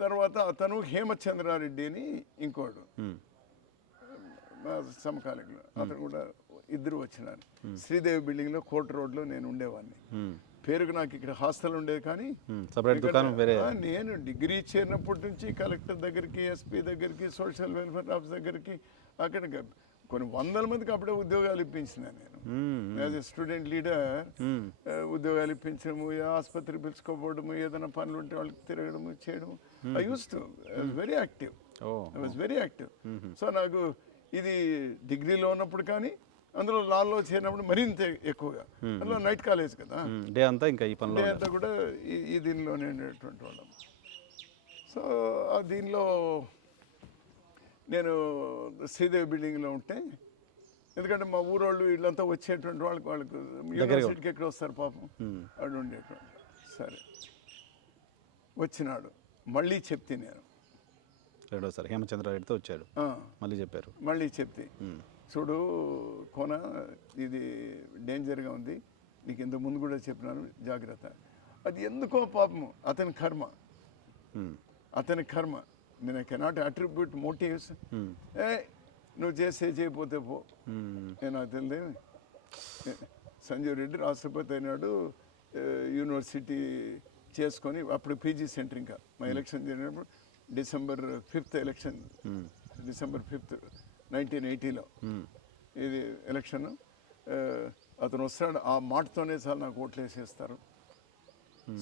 తర్వాత అతను హేమచంద్రారెడ్డి అని ఇంకోడు మా సమకాలికులు, అతను కూడా ఇద్దరు వచ్చినారు. శ్రీదేవి బిల్డింగ్లో కోట రోడ్లో నేను ఉండేవాడిని. పేరుకు నాకు ఇక్కడ హాస్టల్ ఉండేది, కానీ నేను డిగ్రీ చేరినప్పటి నుంచి కలెక్టర్ దగ్గరికి, ఎస్పీ దగ్గరికి, సోషల్ వెల్ఫేర్ ఆఫీస్ దగ్గరికి, అక్కడ కొన్ని వందల మందికి అప్పుడే ఉద్యోగాలు ఇప్పించిన నేను. యాజ్ ఎ స్టూడెంట్ లీడర్ ఉద్యోగాలు ఇప్పించడము, ఆసుపత్రి పిలుచుకోపోవడము, ఏదైనా పనులు ఉంటే వాళ్ళకి తిరగడము చేయడము. I use to very active, I was very active. So నాకు ఇది డిగ్రీలో ఉన్నప్పుడు కానీ, అందులో లాలో చేరినప్పుడు మరింత ఎక్కువగా. అందులో నైట్ కాలేజ్ కదా, డే అంతా ఇంకా ఈ పనులు, డే అంతా కూడా ఈ దీనిలోనే ఉండేటువంటి వాళ్ళం. సో ఆ దీనిలో నేను శ్రీదేవి బిల్డింగ్లో ఉంటే, ఎందుకంటే మా ఊరోళ్ళు వీళ్ళంతా వచ్చేటువంటి వాళ్ళకి యూనివర్సిటీకి ఎక్కడ వస్తారు పాపం, వాడు ఉండేటువంటి. సరే వచ్చినాడు, మళ్ళీ చెప్తే నేను రెండోసారి హేమచంద్రారెడ్డితో వచ్చాడు, మళ్ళీ చెప్పారు. మళ్ళీ చెప్తే, చూడు కోన, ఇది డేంజర్గా ఉంది, నీకు ఇంతకు ముందు కూడా చెప్పినాను, జాగ్రత్త. అది ఎందుకో పాపము అతని కర్మ, అతని కర్మ. నేను ఐ కెనాట్ అట్రిబ్యూట్ మోటివ్స్. నువ్వు చేయకపోతే పో, నేను అది తెలియదు. సంజీవ్ రెడ్డి రాష్ట్రపతి అయినాడు, యూనివర్సిటీ చేసుకొని, అప్పుడు పీజీ సెంటర్. ఇంకా మా ఎలక్షన్ జరిగినప్పుడు December 5th election, December 5th 1980లో ఇది ఎలక్షన్. అతను వస్తాడు, ఆ మాటతోనే చాలా నాకు ఓట్లు వేసేస్తారు.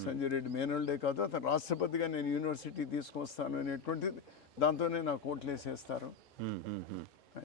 సంజయ్ రెడ్డి మేనోల్డే కాదు, అతను రాష్ట్రపతిగా నేను యూనివర్సిటీ తీసుకొస్తాను అనేటువంటిది, దాంతోనే నాకు ఓట్లు వేసేస్తారు.